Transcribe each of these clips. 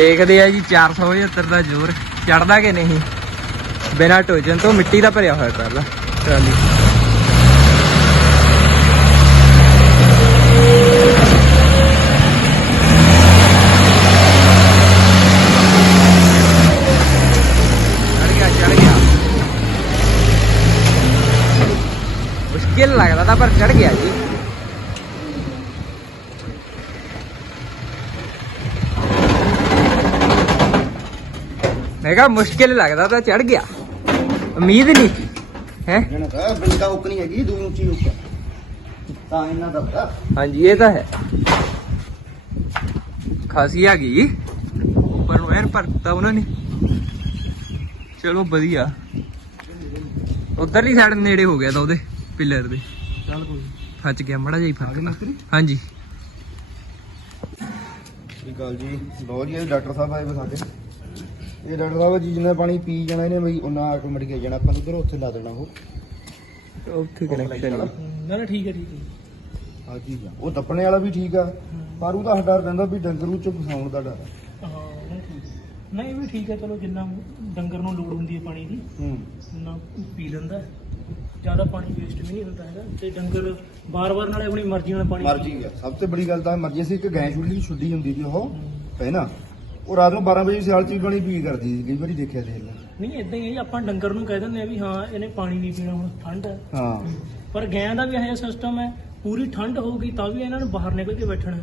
ਦੇਖਦੇ ਆ ਜੀ 475 ਦਾ ਜ਼ੋਰ। ਚੜਦਾ ਕਿ ਨਹੀਂ? ਬਿਨਾ ਟੋਜਨ ਤੋਂ ਮਿੱਟੀ ਦਾ ਭਰਿਆ ਹੋਇਆ ਪਹਿਲਾਂ ਟਰਾਲੀ ਚੜ ਗਿਆ ਚੜ ਗਿਆ। ਮੁਸ਼ਕਿਲ ਲੱਗਦਾ ਤਾਂ ਪਰ ਚੜ ਗਿਆ ਜੀ। ਮੈਂ ਕਿਹਾ ਮੁਸ਼ਕਿਲ ਲੱਗਦਾ ਤਾਂ ਚੜ ਗਿਆ। ਉਮੀਦ ਨਹੀਂ ਹੈ? ਜਣਾ ਕਾ ਬਿੰਦਾ ਉੱਕ ਨਹੀਂ ਹੈਗੀ ਦੂਰ ਉੱਚੀ ਉੱਕ ਤਾਂ ਇਹਨਾਂ ਦਾ ਪਤਾ ਹਾਂਜੀ ਇਹ ਤਾਂ ਹੈ। ਖਾਸੀ ਆ ਗਈ। ਉੱਪਰ ਨੂੰ ਐਨ ਭਰਤਾ ਉਹਨਾਂ ਨੇ। ਚਲੋ ਵਧੀਆ। ਉਧਰਲੀ ਸਾਈਡ ਨੇੜੇ ਹੋ ਗਿਆ ਤਾਂ ਉਹਦੇ ਪਿੱਲਰ ਦੇ। ਚੱਲ ਕੋਈ ਫੱਚ ਗਿਆ ਮੜਾ ਜਿਹਾ ਫ਼ਰਕ ਹਾਂਜੀ। ਸ੍ਰੀ ਅਕਾਲ ਜੀ। ਲੋ ਜੀ ਇਹ ਡਾਕਟਰ ਸਾਹਿਬ ਆਏ ਸਾਡੇ। ਇਹ ਡਾਕਟਰ ਸਾਹਿਬ ਜੀ ਜਿੰਨਾ ਪਾਣੀ ਪੀ ਜਾਣਾ ਇਹਨੇ ਬਈ ਉਹਨਾਂ ਆਟੋਮੈਟਿਕ ਜਾਣਾ ਆਪਾਂ ਨੂੰ ਉਧਰ ਉੱਥੇ ਲਾ ਦੇਣਾ ਉਹ। ਉੱਥੇ ਆ। ਨਾ ਨਾ ਠੀਕ ਹੈ ਠੀਕ ਹੈ। ਆ ਚੀਜ਼ ਆ ਉਹ ਦੱਪਣੇ ਵਾਲਾ ਵੀ ਠੀਕ ਆ ਪਰ ਉਹਦਾ ਡਰ ਰਹਿੰਦਾ ਵੀ ਡੰਗਰੂ ਚ ਫਸਾਉਣ ਦਾ ਡਰ। ਆ। ਹਾਂ ਨਹੀਂ ਠੀਕ। ਨਹੀਂ ਵੀ ਠੀਕ ਹੈ ਚਲੋ ਜਿੰਨਾ ਡੰਗਰ ਨੂੰ ਲੋੜ ਹੁੰਦੀ ਹੈ ਪਾਣੀ ਦੀ ਹੂੰ। ਉਨਾ ਪੀ ਲੈਂਦਾ ਹੈ। ਜ਼ਿਆਦਾ ਪਾਣੀ ਵੇਸਟ ਵੀ ਨਹੀਂ ਹੁੰਦਾ ਹੈਗਾ ਤੇ ਡੰਗਰ ਬਾਰ-ਬਾਰ ਨਾਲੇ ਆਪਣੀ ਮਰਜ਼ੀ ਨਾਲ ਪਾਣੀ ਮਰਜ਼ੀ ਆ। ਸਭ ਤੋਂ ਬੜੀ ਗੱਲ ਤਾਂ ਮਰਜ਼ੀ ਸੀ ਇੱਕ ਗੈਂ ਛੁੱਡੀ ਦੀ ਛੁੱਡੀ ਹੁੰਦੀ ਸੀ ਉਹ ਪਹਿਨਾ ਉਹ ਰਾਤ ਨੂੰ 12 ਵਜੇ ਸਿਆਲ ਚੀਜ਼ ਵਾਲੀ ਪੀ ਕਰਦੀ ਸੀ ਕਈ ਵਾਰੀ ਦੇਖਿਆ ਦੇਖ ਲੈ ਨਹੀਂ ਇਦਾਂ ਹੀ ਹੈ ਜੀ, ਆਪਾਂ ਡੰਗਰ ਨੂੰ ਕਹਿ ਦਿੰਦੇ ਆ ਵੀ ਹਾਂ ਇਹਨੇ ਪਾਣੀ ਨਹੀਂ ਪੀਣਾ ਹੁਣ ਠੰਡ ਹੈ ਹਾਂ। ਪਰ ਗੈਂ ਦਾ ਵੀ ਇਹ ਸਿਸਟਮ ਹੈ ਪੂਰੀ ਠੰਡ ਹੋਊਗੀ ਤਾਂ ਵੀ ਇਹਨਾਂ ਨੂੰ ਬਾਹਰ ਨਿਕਲ ਕੇ ਬੈਠਣਾ। ਹੈ।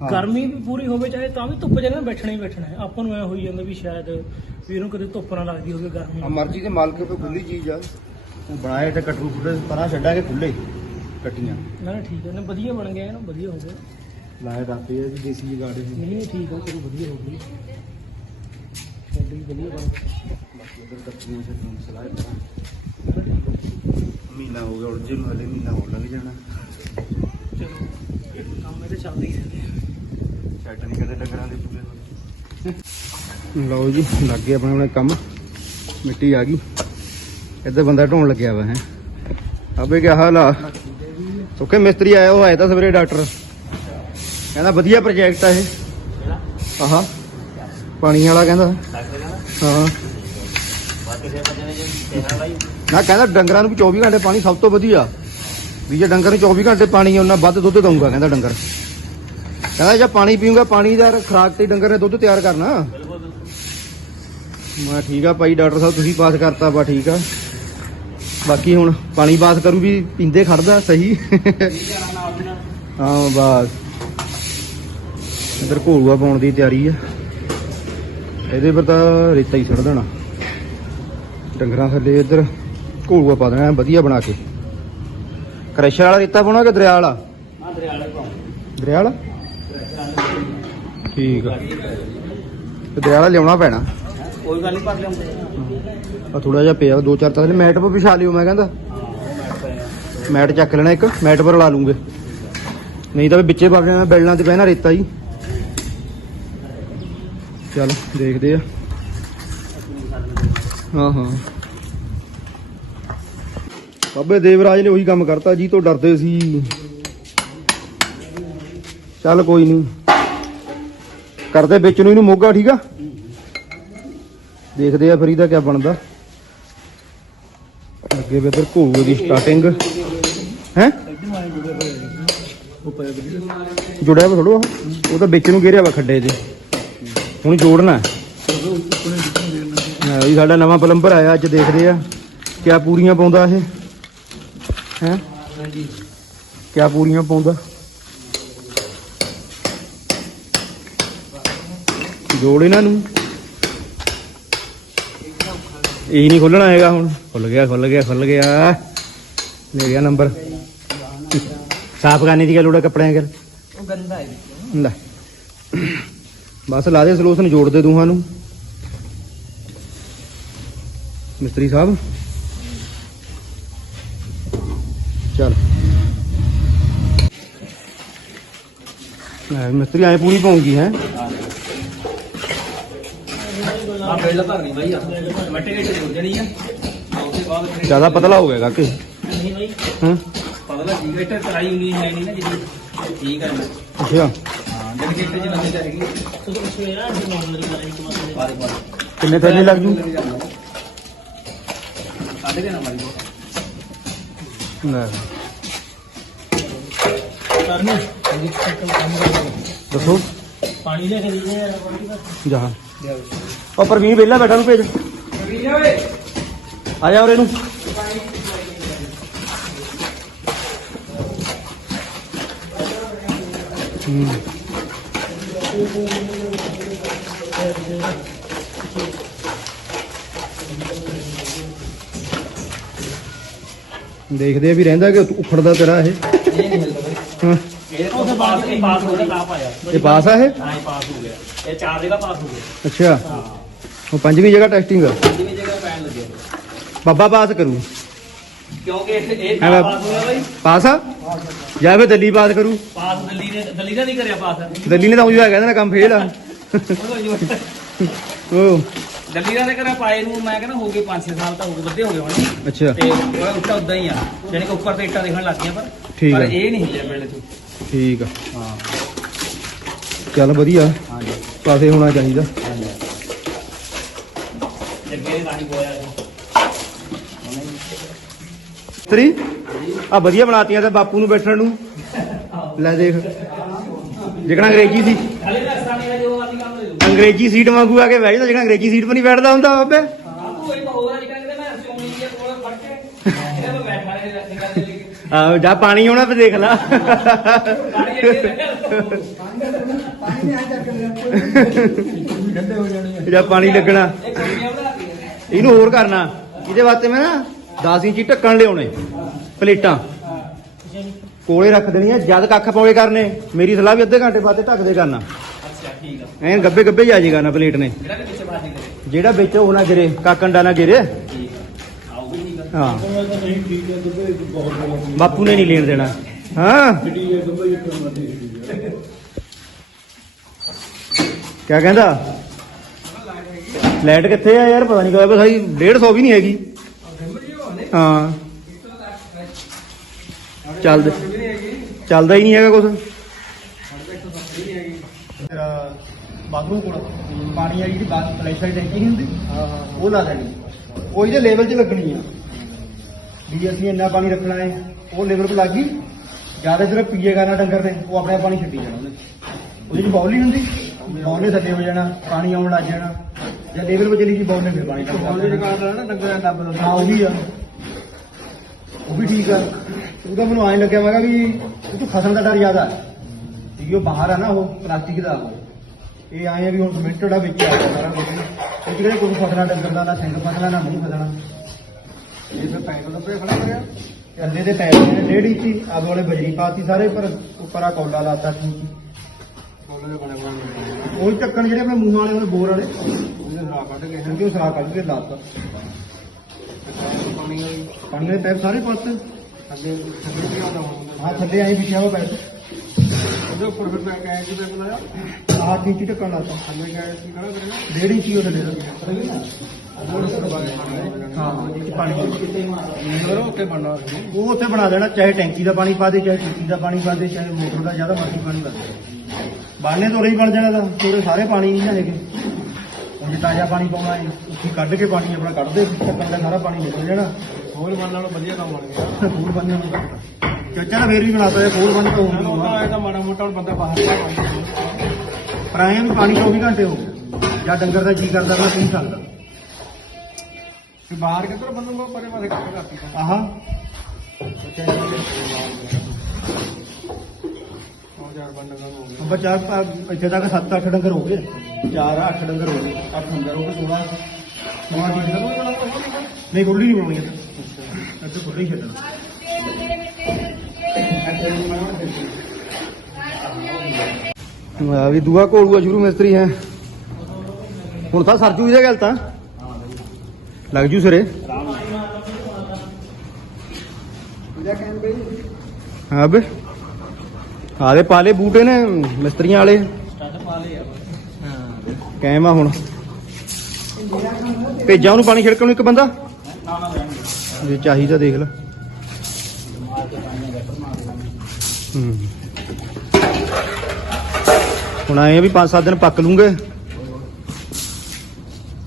ਹਾਂ। ਗਰਮੀ ਵੀ ਪੂਰੀ ਹੋਵੇ ਚਾਹੇ ਤਾਂ ਵੀ ਧੁੱਪ ਜਗ੍ਹਾ ਬੈਠਣਾ ਹੀ ਬੈਠਣਾ ਹੈ। ਆਪਾਂ ਨੂੰ ਐ ਹੋਈ ਜਾਂਦਾ ਵੀ ਸ਼ਾਇਦ ਵੀ ਇਹਨੂੰ ਕਦੇ ਧੁੱਪ ਨਾ ਲੱਗਦੀ ਹੋਵੇ ਗਰਮੀ ਆ ਮਰਜ਼ੀ ਦੇ ਮਾਲਕ ਕੋਲ ਖੁੱਲੀ ਚੀਜ਼ ਆ ਉਹ ਬਣਾਏ ਤੇ ਕਟਰੂ ਫੁੱਟੇ ਪਰਾਂ ਛੱਡਾਂਗੇ ਖੁੱਲੇ ਕੱਟੀਆਂ। ਨਾ ਨਾ ਠੀਕ ਹੈ ਨਾ ਵਧੀਆ ਬਣ ਗਿਆ ਨਾ ਵਧੀਆ ਹੋ ਗਿਆ। ਲਾਏ ਦਾਤੇ ਆ ਜੀ ਦੇਸੀ ਜਗਾੜੇ ਨਹੀਂ ਨਹੀਂ ਠੀਕ ਹੈ ਚਲੋ ਵਧੀਆ ਹੋ ਗਈ। ਸਾਡੀ ਵਧੀਆ ਬਣ ਬਾਕੀ ਉਧਰ ਕੱਟੀਆਂ ਛੱਡਣ ਸਲਾਹ ਮਹੀਨਾ ਹੋ ਗਿਆ ਉਲਝੇ ਨੂੰ ਹਲੇ ਮਹੀਨਾ ਹੋਰ ਲੱਗ ਜਾਣਾ। ਚਲੋ ਕੰਮ ਇਹਦੇ ਚੱਲਦੇ ਹੀ ਰਹਿੰਦੇ ਆ। ਸੈੱਟ ਨਹੀਂ ਕਦੇ ਡੰਗਰਾਂ ਦੇ ਪੂਰੇ ਲਓ ਜੀ ਲੱਗ ਗਏ ਆਪਣੇ ਆਪਣੇ ਕੰਮ। ਮਿੱਟੀ ਆ ਗਈ। ਇੱਧਰ ਬੰਦਾ ਢੋਣ ਲੱਗਿਆ ਵਾ ਹੈ। ਅਬੇ ਕੀ ਹਾਲ ਆ? ਸੁੱਕੇ ਮਿਸਤਰੀ ਆਇਆ ਉਹ ਆਇਆ ਤਾਂ ਸਵੇਰੇ ਡਾਕਟਰ। ਕਹਿੰਦਾ ਵਧੀਆ ਪ੍ਰੋਜੈਕਟ ਆ ਇਹ। ਆਹਾ ਪਾਣੀ ਵਾਲਾ ਕਹਿੰਦਾ। ਹਾਂ। ਨਾ ਕਹਿੰਦਾ ਡੰਗਰਾਂ ਨੂੰ ਵੀ 24 ਘੰਟੇ ਪਾਣੀ ਸਭ ਤੋਂ ਵਧੀਆ। ਵੀ ਜੇ ਡੰਗਰ ਨੂੰ 24 ਘੰਟੇ ਪਾਣੀ ਉਹਨਾਂ ਵੱਧ ਦੁੱਧ ਦਊਗਾ ਕਹਿੰਦਾ ਡੰਗਰ। ਕਹਿੰਦਾ ਜੇ ਪਾਣੀ ਪੀਊਗਾ ਪਾਣੀ ਦਾ ਖਰਾਕ ਤੇ ਡੰਗਰ ਨੇ ਦੁੱਧ ਤਿਆਰ ਕਰਨਾ। ਮੈਂ ਠੀਕ ਆ ਭਾਈ ਡਾਕਟਰ ਸਾਹਿਬ ਤੁਸੀਂ ਪਾਸ ਕਰਤਾ ਵਾ ਠੀਕ ਆ। ਬਾਕੀ ਹੁਣ ਪਾਣੀ ਪਾਸ ਕਰੂ ਵੀ ਪੀਂਦੇ ਖੜਦਾ ਸਹੀ। ਹਾਂ ਬਸ। ਇਧਰ ਘੋਲੂਆ ਪਾਉਣ ਦੀ ਤਿਆਰੀ ਆ। ਇਹਦੇ ਪਰ ਤਾਂ ਰੇਤਾ ਹੀ ਛੱਡ ਦੇਣਾ। ਡੰਗਰਾਂ ਥੱਲੇ ਇੱਧਰ ਘੋਲੂਆ ਪਾ ਦੇਣਾ ਵਧੀਆ ਬਣਾ ਕੇ। ਕਰੈਸ਼ਰ ਵਾਲਾ ਰੇਤਾ ਪਾਉਣਾ ਕਿ ਦਰਿਆ ਵਾਲਾ? ਆ ਦਰਿਆਲੇ ਪਾਉਂ ਦਰਿਆ ਵਾਲਾ? ਠੀਕ ਆ। ਤੇ ਦਰਿਆ ਵਾਲਾ ਲਿਆਉਣਾ ਪੈਣਾ। ਕੋਈ ਗੱਲ ਨਹੀਂ ਭਰ ਲਿਆਉਂਦੇ। ਆ ਥੋੜਾ ਜਿਹਾ ਪਿਆ ਦੋ ਚਾਰ ਤਾਂ ਮੈਟ ਪਰ ਵਿਛਾ ਲਿਓ ਮੈਂ ਕਹਿੰਦਾ। ਮੈਟ ਚੱਕ ਲੈਣਾ ਇੱਕ ਮੈਟ ਪਰ ਲਾ ਲੂੰਗੇ। ਨਹੀਂ ਤਾਂ ਵਿੱਚੇ ਪਾ ਦੇਣਾ ਬੈਲਣਾ ਤੇ ਪੈਣਾ ਰੇਤਾ ਹੀ। ਚੱਲ, ਦੇਖਦੇ ਆ। ਹਾਂ ਹਾਂ। ਬਾਬੇ ਦੇਵਰਾਜ ਨੇ ਉਹੀ ਕੰਮ ਕਰਤਾ, ਜੀ ਤੋਂ ਡਰਦੇ ਸੀ। ਚੱਲ ਕੋਈ ਨਹੀਂ ਕਰਦੇ ਵਿੱਚ ਨੂੰ ਇਹਨੂੰ ਮੋਗਾ, ਠੀਕ ਆ? ਦੇਖਦੇ ਆ ਫਿਰ ਇਹਦਾ ਕੀ ਬਣਦਾ। ਅੱਗੇ ਵੀ ਇੱਧਰ ਘੋਲੂਏ ਦੀ ਸਟਾਰਟਿੰਗ ਹੈ? ਜੁੜਿਆ ਵਾ ਥੋੜਾ ਉਹ। ਤਾਂ ਵਿੱਚ ਨੂੰ ਘੇਰਿਆ ਵਾ ਖੱਡੇ ਦੇ ਹੁਣ ਜੋੜਨਾ। ਹਾਂ ਇਹ ਸਾਡਾ ਨਵਾਂ ਪਲੰਬਰ ਆਇਆ ਅੱਜ ਦੇਖਦੇ ਆ ਕਿਆ ਪੂਰੀਆਂ ਪਾਉਂਦਾ ਇਹ? ਹੈ? ਕਿਆ ਪੂਰੀਆਂ ਪਾਉਂਦਾ? ਜੋੜ ਇਹਨਾਂ ਨੂੰ। ਇਹ ਨਹੀਂ ਖੋਲਣਾ ਹੈਗਾ ਹੁਣ। ਖੁੱਲ ਗਿਆ ਖੁੱਲ ਗਿਆ ਖੁੱਲ ਗਿਆ। ਲੈ ਗਿਆ ਨੰਬਰ। ਸਾਫ਼ ਕਰਨੇ ਦੀ ਗੱਲ ਉਹਦਾ ਕੱਪੜਿਆਂ ਗੱਲ। ਉਹ ਗੰਦਾ ਹੈ। ਲੈ। ਬਸ ਲਾ ਦੇ ਸਲੋਸਨ ਜੋੜ ਦੇ ਦੋਹਾਂ ਨੂੰ। ਮਿਸਤਰੀ ਸਾਹਿਬ। ਚੱਲ। ਮਿਸਤਰੀ ਆਏ ਪੂਰੀ ਪਾਉਂਗੀ ਹੈ। ਆ ਬਿੱਲ ਭਰਨੀ ਬਾਈ ਆ ਮੱਟੇ ਘੇਟੇ ਹੋ ਜਣੀ ਆ? ਉਹਦੇ ਬਾਅਦ ਫਿਰ ਜ਼ਿਆਦਾ ਪਤਲਾ ਹੋ ਗਿਆ ਕਾਕੇ ਨਹੀਂ ਬਾਈ। ਹਾਂ? ਪਤਲਾ ਜੀ ਤਰਾਈ ਨਹੀਂ ਹੈ ਨਹੀਂ ਨਾ ਜਿੱਦੀ ਠੀਕ ਹੈ ਅੱਛਾ। ਜਿਹੜੀ ਨਵੀਂ ਚਾਹੀਦੀ ਬਾਰੇ ਬਾਰੇ ਕਿੰਨੇ ਥੈਲੇ ਲੱਗ ਜੂ? ਸਾਡੇ ਦੇ ਨਾ ਮਾਰੀ ਲੈ। ਦੱਸੋ। ਪਾਣੀ ਲੈ ਕੇ ਦੇ ਜਹਾਂ ਉਹ ਪ੍ਰਵੀਨ ਵੇਲਾ ਬੈਠਾ ਨੂੰ ਭੇਜ। ਆ ਜਾ ਉਰੇ ਨੂੰ। ਹੂੰ। ਦੇਖਦੇ ਆ ਵੀ ਰਹਿੰਦਾ ਕਿ ਉੱਪੜਦਾ ਤੇਰਾ ਇਹ? ਇਹ ਨਹੀਂ ਹਿਲਦਾ ਬਈ। ਹਾਂ। ਇਹ ਤਾਂ ਪਾਸ ਇਹ ਪਾਸ ਹੋ ਗਿਆ ਤਾਂ ਆਇਆ ਇਹ ਪਾਸ ਆ ਇਹ? ਹਾਂ ਇਹ ਪਾਸ ਹੋ ਗਿਆ। ਇਹ ਚਾਰ ਜਗ੍ਹਾ ਪਾਸ ਹੋ ਗਿਆ ਅੱਛਾ। ਹਾਂ। ਉਹ ਪੰਜਵੀਂ ਜਗ੍ਹਾ ਟੈਸਟਿੰਗ ਆ? ਜਿਵੇਂ ਜਗ੍ਹਾ ਪੈਣ ਲੱਗਿਆ। ਬਾਬਾ ਪਾਸ ਕਰੂ। ਕਿਉਂਕਿ ਇਹ ਇਹ ਹਾਂ, ਪਾਸ ਹੋ ਗਿਆ ਬਾਈ। ਪਾਸ ਆ? ਜਾਂ ਫਿਰ ਦਿੱਲੀ ਪਾਸ ਕਰੂ। ਪਾਸ ਦਿੱਲੀ ਨੇ ਦਿੱਲੀ ਦਾ ਨਹੀਂ ਕਰਿਆ ਪਾਸ। ਦਿੱਲੀ ਨੇ ਤਾਂ ਉਹੀ ਕਹਿੰਦਾ ਨਾ ਕੰਮ ਫੇਲ ਆ। ਉਹ ਦਿੱਲੀ ਦਾ ਤੇ ਕਰਾ ਪਾਏ ਨੂੰ ਮੈਂ ਕਹਿੰਦਾ ਹੋ ਗਏ 5-6 ਸਾਲ ਤਾਂ ਹੋ ਗਏ ਵੱਧੇ ਹੋ ਗਏ ਹੁਣ। ਅੱਛਾ। ਤੇ ਉਹ ਉੱਟਾ ਉਦਾਂ ਹੀ ਆ ਜਾਣੀ ਕਿ ਉੱਪਰ ਤੇ ਇੱਟਾਂ ਦਿਖਣ ਲੱਗ ਗਈਆਂ ਪਰ ਪਰ। ਇਹ ਨਹੀਂ ਹਿੱਲਿਆ ਪਿੰਡ ਚ ਠੀਕ ਆ। ਹਾਂ। ਚੱਲ ਵਧੀਆ। ਹਾਂਜੀ। ਪਾਸੇ ਹੋਣਾ ਚਾਹੀਦਾ। ਹਾਂਜੀ। ਜੱਗੇ ਰਾਣੀ ਬੋਇਆ ਤਰੀ ਆ ਵਧੀਆ ਬਣਾਤੀਆਂ ਤੇ ਬਾਪੂ ਨੂੰ ਬੈਠਣ ਨੂੰ। ਲੈ ਦੇਖ। ਜਿਹੜਾ ਅੰਗਰੇਜ਼ੀ ਸੀ। ਅੰਗਰੇਜ਼ੀ ਸੀਟ ਵਾਂਗੂ ਆ ਕੇ ਬਹਿ ਜਾਂਦਾ ਜਿਹੜਾ ਅੰਗਰੇਜ਼ੀ ਸੀਟ 'ਤੇ ਨਹੀਂ ਬੈਠਦਾ ਹੁੰਦਾ ਬਾਬੇ। ਆਪੂ ਇੱਕ ਆ ਜਾ ਪਾਣੀ ਆਉਣਾ ਤੇ ਦੇਖ ਲਾ। ਪਾਣੀ ਜਾਂ ਪਾਣੀ ਲੱਗਣਾ ਇਹਨੂੰ ਹੋਰ ਕਰਨਾ। ਇਹਦੇ ਵਾਸਤੇ ਮੈਂ ਨਾ 10 ਇੰਚੀ ਢੱਕਣ ਲਿਆਉਣੇ। ਪਲੇਟਾਂ। ਕੋਲੇ ਰੱਖ ਦੇਣੀਆਂ ਜਦ ਕੱਖ ਪੌਲੇ ਕਰਨੇ ਮੇਰੀ ਸਲਾਹ ਵੀ ਅੱਧੇ ਘੰਟੇ ਬਾਅਦ ਤੇ ਢੱਕਦੇ ਕਰਨਾ। ਅੱਛਾ ਠੀਕ ਆ। ਐਨ ਗੱਬੇ ਗੱਬੇ ਜਾ ਜਾਏਗਾ ਨਾ ਪਲੇਟ ਨੇ। ਜਿਹੜਾ ਵਿੱਚ ਉਹ ਨਾ ਗਿਰੇ ਕਾਕੰਡਾ ਨਾ ਗਿਰੇ। ਹਾਂ। ਬਾਪੂ ਨੇ ਨਹੀਂ ਲੈਣ ਦੇਣਾ। ਹਾਂ। ਕਿਆ ਕਹਿੰਦਾ? ਲਾਈਟ ਕਿੱਥੇ ਆ ਯਾਰ? ਪਤਾ ਨਹੀਂ ਕਦੋਂ ਬਸ 150 ਵੀ ਨਹੀਂ ਹੈਗੀ। ਹਾਂ। ਚੱਲਦਾ। ਚੱਲਦਾ ਹੀ ਨਹੀਂ ਹੈਗਾ ਕੁਝ ਤੇਰਾ ਬਾਥਰੂਮ ਕੋਲ ਪਾਣੀ ਵਾਲੀ ਜਿਹੜੀ ਬਾਥ ਫਲੈਸ਼ ਵਾਲੀ ਟੈਂਕੀ ਨਹੀਂ ਹੁੰਦੀ ਹਾਂ ਹਾਂ। ਉਹ ਲਾ ਦੇਣੀ। ਉਹ ਇਹਦੇ ਲੈਵਲ 'ਚ ਲੱਗਣੀ ਆ। ਵੀ ਅਸੀਂ ਇੰਨਾ ਪਾਣੀ ਰੱਖਣਾ ਹੈ। ਉਹ ਲੈਵਲ 'ਤੇ ਲੱਗ ਗਈ। ਜ਼ਿਆਦਾ ਜਦੋਂ ਪੀਏ ਕਰਨਾ ਡੰਗਰ ਨੇ ਉਹ ਆਪਣੇ ਆਪ ਪਾਣੀ ਛੱਡੀ ਜਾਣਾ ਉਹਨੇ ਉਹਦੀ ਜੀ ਬੌਲੀ ਹੁੰਦੀ। ਬੌਲੇ ਥੱਲੇ ਹੋ ਜਾਣਾ। ਪਾਣੀ ਆਉਣ ਲੱਗ ਜਾਣਾ। ਜਾਂ ਲੈਵਲ 'ਤੇ ਚਲੀ ਜੀ ਬੌਲ ਨੇ ਫਿਰ ਪਾਣੀ ਕੱਢ ਬੌਲੇ ਦੇ ਕਾਰਨ ਨਾ ਡੰਗਰ ਦਾ ਦੱਬ ਹਾਂ ਉਹ ਆ। ਉਹ ਵੀ ਠੀਕ ਆ। ਉਹਦਾ ਮੈਨੂੰ ਐਂ ਲੱਗਿਆ ਮੈਂ ਕਿਹਾ ਵੀ ਉਹ ਤੋਂ ਫਸਲ ਦਾ ਡਰ ਜ਼ਿਆਦਾ ਹੈ। ਉਹ ਬਾਹਰ ਆ ਨਾ ਉਹ ਪਲਾਸਟਿਕ ਦਾ ਉਹ। ਇਹ ਆਏ ਆ ਵੀ ਹੁਣ ਸਿਮੈਂਟਡ ਆ ਵਿੱਚ ਆ ਗਿਆ ਸਾਰਾ ਕੁਝ ਇਹ ਕਿਹੜੇ ਕੋਈ ਫਸਣਾ ਡੰਗਰ ਦਾ ਨਾ ਸਿੰਘ ਫਸਣਾ ਨਾ ਮੂੰਹ ਫਸਣਾ ਇਹ ਫਿਰ ਪੈਕ ਲੱਭੇ ਖੜਾ ਕਰਿਆ ਅੱਲੇ ਦੇ ਟਾਇਰ ਨੇ ਡੇਢ ਇੰਚੀ ਆਗ ਵਾਲੇ ਬਜਰੀ ਪਾਤੀ ਸਾਰੇ ਪਰ ਉੱਪਰ ਆ ਕੌਲਾ ਲਾਤਾ ਠੀਕ ਉਹ ਢੱਕਣ ਜਿਹੜੇ ਆਪਣੇ ਮੂੰਹ ਵਾਲੇ ਉਹਨੇ ਬੋਰ ਵਾਲੇ। ਉਹਦੇ ਸਰਾ ਕੱਢ ਕੇ। ਉਹ ਸਰਾ ਕੱਢ ਕੇ ਲਾਤਾ। ਪਾਣੀ ਵਾਲੀ ਪਾਣੀ ਪੈਪ ਸਾਰੇ ਪਾਤੇ ਥੱਲੇ ਥੱਲੇ ਵੀ ਆਉਂਦਾ ਹਾਂ ਥੱਲੇ ਆਏ ਵਿਛਿਆ ਹੋਇਆ ਪੈਪ ਉਹਦੇ ਉੱਪਰ ਫਿਰ ਮੈਂ ਕਹਿ ਕੇ ਪੈਪ ਲਾਇਆ ਆਹ ਹੀ ਢੱਕਣ ਲਾਤਾ ਥੱਲੇ ਗਏ ਸੀ ਕਰਾ ਕਰੇ ਡੇਢ ਇੰਚੀ ਉਹਦੇ ਪਾਣੀ ਉਹ ਬਣਾ ਉਹ ਉੱਥੇ ਬਣਾ ਦੇਣਾ ਚਾਹੇ ਟੈਂਕੀ ਦਾ ਪਾਣੀ ਪਾ ਦੇ ਚਾਹੇ ਟੂਟੀ ਦਾ ਪਾਣੀ ਪਾ ਦੇ ਚਾਹੇ ਮੋਟਰ ਦਾ ਜ਼ਿਆਦਾ ਮਰਜ਼ੀ ਪਾਣੀ ਪਾ ਦੇ। ਬਾਣੇ ਤੋਂ ਹੀ ਬਣ ਜਾਣਾ ਤਾਂ ਤੋਰੇ ਸਾਰੇ ਪਾਣੀ ਨਹੀਂ ਨਾ ਹੈਗੇ। ਜੇ ਤਾਜ਼ਾ ਪਾਣੀ ਪਾਉਣਾ ਹੈ ਉੱਥੇ ਕੱਢ ਕੇ ਪਾਣੀ ਆਪਣਾ ਕੱਢਦੇ ਢੱਕਣ ਦਾ ਸਾਰਾ ਪਾਣੀ ਨਿਕਲ ਜਾਣਾ। ਹੋਰ ਬੰਨ ਨਾਲੋਂ ਵਧੀਆ ਕੰਮ ਬਣ ਗਿਆ। ਹੋਰ ਬੰਨ ਨਾਲੋਂ ਚਾਚਾ ਨੇ ਫੇਰ ਵੀ ਬਣਾਤਾ ਹੈ ਹੋਰ ਬੰਨ ਤਾਂ ਹੋਊਗਾ ਤਾਂ ਮਾੜਾ ਮੋਟਾ ਹੁਣ ਬੰਦਾ ਬਾਹਰ ਪਰ ਆਏ ਵੀ ਪਾਣੀ 24 ਘੰਟੇ ਹੋ ਗਏ ਜਾਂ ਡੰਗਰ ਦਾ ਜੀ ਕਰਦਾ ਮੈਂ ਪੀ ਸਕਦਾ ਬਾਹਰ ਕਿੱਧਰ ਬੰਨੂਗਾ ਪਰੇ ਪਾਸੇ ਕੱਟ ਕਰਤੀ ਆਹਾ। ਇੱਥੇ ਤੱਕ 7-8 ਡੰਗਰ ਹੋ ਗਏ। 4-8 ਡੰਗਰ ਹੋ ਗਏ। 8 ਡੰਗਰ ਹੋ ਗਏ 16 16 ਨਹੀਂ ਗੁੱਲੀ ਨਹੀਂ ਬਣਾਉਣੀ ਇੱਥੇ। ਇੱਥੇ ਗੁੱਲੀ ਛੱਡਣਾ ਆ ਵੀ ਦੂਆ ਕੋਲੂਆ ਸ਼ੁਰੂ ਮਿਸਤਰੀ ਹੈ। ਹੁਣ ਤਾਂ ਸਰਜੂ ਇਹਦੇ ਗੱਲ ਤਾਂ। ਲੱਗ ਜੂ ਸਿਰੇ। ਹਾਂ ਬੇ। ਆਦੇ ਪਾਲੇ ਬੂਟੇ ਨੇ, ਮਿਸਤਰੀਆਂ ਵਾਲੇ। ਸਟੱਡ ਪਾ ਲਏ ਆ ਕਾਇਮ ਆ ਹੁਣ। ਭੇਜਾਂ ਉਹਨੂੰ ਪਾਣੀ ਛਿੜਕਣ ਨੂੰ ਇੱਕ ਬੰਦਾ? ਜੇ ਚਾਹੀਦਾ ਦੇਖ ਲੈ। ਹੁਣ ਆਏ ਆ ਵੀ 5-7 ਦਿਨ ਪੱਕ ਲੂੰਗੇ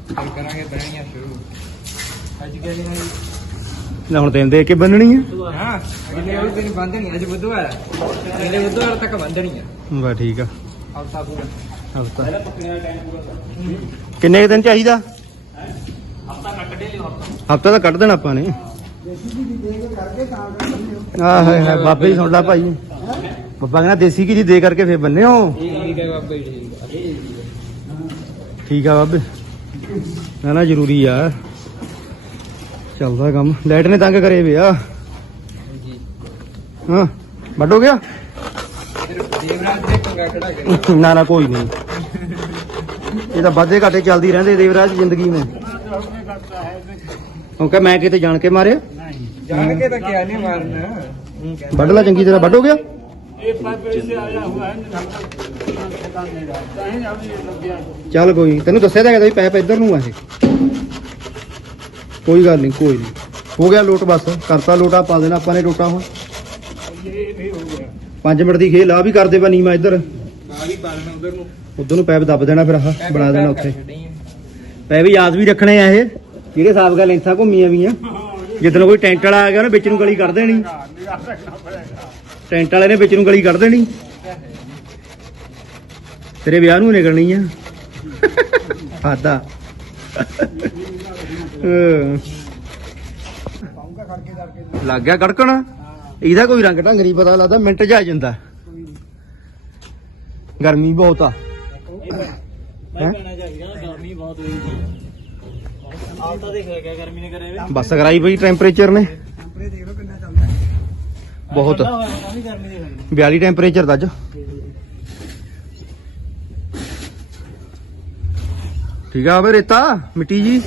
ਫਿਰ ਕਰਾਂਗੇ ਬਹਿਣੀਆਂ ਸ਼ੁਰੂ ਅੱਜ ਕਹਿੰਦੇ ਨੇ ਲੈ ਹੁਣ ਤੈਨੂੰ ਦੇ ਕੇ ਬੰਨਣੀ ਆ। ਹਾਂ ਅਗਲੇ ਵਾਲੇ ਦਿਨ ਬੰਦਣੀ ਅੱਜ ਬੁੱਧਵਾਰ ਹੈ ਅਗਲੇ ਬੁੱਧਵਾਰ ਤੱਕ ਬੰਦਣੀ ਆ। ਬਾ ਠੀਕ ਆ। ਹਫਤਾ ਪੂਰਾ ਹਫਤਾ ਕਿੰਨੇ ਕੁ ਦਿਨ ਚਾਹੀਦਾ? ਹਫਤਾ ਤਾਂ ਕੱਢ ਦੇਣਾ ਆਪਾਂ ਨੇ। ਆਹ ਹਾਏ ਹਾਏ ਬਾਬੇ ਹੀ ਸੁਣ ਲਾ ਭਾਈ। ਬੱਬਾ ਕਹਿੰਦਾ ਦੇਸੀ ਘੀ ਦੀ ਦੇ ਕਰਕੇ ਫੇਰ ਠੀਕ ਹੈ। ਜੀ ਠੀਕ ਆ ਬਾਬੇ। ਨਾ ਨਾ ਜ਼ਰੂਰੀ ਆ। ਚੱਲਦਾ ਕੰਮ। ਲਾਈਟ ਨੇ ਤੰਗ ਕਰੇ ਵੇ ਆ। ਹਾਂ ਵੱਡ ਹੋ ਗਿਆ? ਨਾ ਨਾ ਕੋਈ ਨਹੀਂ। ਇਹ ਤਾਂ ਵਾਧੇ ਘਾਟੇ ਚੱਲਦੀ ਰਹਿੰਦੇ ਦੇਵਰਾਜ ਜ਼ਿੰਦਗੀ ਨੇ ਕਿਉਂਕਿ ਮੈਂ ਕਿਤੇ ਜਾਣ ਕੇ ਮਾਰਿਆ? ਜਾਣ ਕੇ ਤਾਂ ਕਿਹਾ ਨਹੀਂ ਮਾਰਨਾ। ਵੱਢ ਲਾ ਚੰਗੀ ਤਰ੍ਹਾਂ ਵੱਢ ਹੋ ਗਿਆ? ਚੱਲ ਕੋਈ ਤੈਨੂੰ ਦੱਸਿਆ ਤਾਂ ਹੈਗਾ ਵੀ ਪੈਪ ਇੱਧਰ ਨੂੰ ਆ ਇਹ। ਕੋਈ ਗੱਲ ਨਹੀਂ, ਕੋਈ ਨਹੀਂ। ਹੋ ਗਿਆ ਲੋਟ ਬਸ, ਕਰਤਾ ਲੋਟਾ ਪਾ ਦੇਣਾ ਆਪਾਂ ਨੇ ਟੋਟਾ ਹੁਣ। 5 ਮਿੰਟ ਦੀ ਖੇਲ ਆ ਵੀ ਕਰਦੇ ਪਾ ਨੀਮਾ ਇੱਧਰ। ਆ ਵੀ ਪਾਲਣਾ ਉਧਰ ਨੂੰ ਉਧਰ ਨੂੰ ਪੈਪ ਦੱਬ ਦੇਣਾ ਫਿਰ ਆਹ, ਬਣਾ ਦੇਣਾ ਉੱਥੇ। ਛੱਡੀ ਆ। ਯਾਦ ਵੀ ਰੱਖਣੇ ਆ ਇਹ, ਜਿਹੜੇ ਹਿਸਾਬ ਨਾਲ ਲੈਂਥਾਂ ਘੁੰਮੀਆਂ ਵੀਆਂ। ਜਿੱਦਣ ਕੋਈ ਟੈਂਟ ਵਾਲਾ ਆ ਗਿਆ ਉਹਨੇ ਵਿੱਚ ਨੂੰ ਗਲੀ ਕੱਢ ਦੇਣੀ। ਟੈਂਟ ਵਾਲੇ ਨੇ ਵਿੱਚ ਨੂੰ ਗਲੀ ਕੱਢ ਦੇਣੀ। ਤੇਰੇ ਵਿਆਹ ਨੂੰ ਨਿਕਲਣੀ ਆ। ਆਦਾ ਲੱਗ ਗਿਆ ਕੜਕਣ? ਇਹਦਾ ਕੋਈ ਰੰਗ ਢੰਗ ਨਹੀਂ ਪਤਾ ਲੱਗਦਾ ਮਿੰਟ ਚ ਆ ਜਾਂਦਾ। ਗਰਮੀ ਬਹੁਤ ਆ। ਬਸ ਕਰਾਈ ਬਈ ਟੈਂਪਰੇਚਰ ਨੇ। ਬਹੁਤ। ਠੰਡਾ ਹੋਇਆ ਕਾਫੀ ਗਰਮੀ ਦੇ ਹੋਈ 42 ਟੈਂਪਰੇਚਰ ਦਾ ਅੱਜ। ਠੀਕ ਆ ਵੇ ਰੇਤਾ ਮਿੱਟੀ ਜੀ?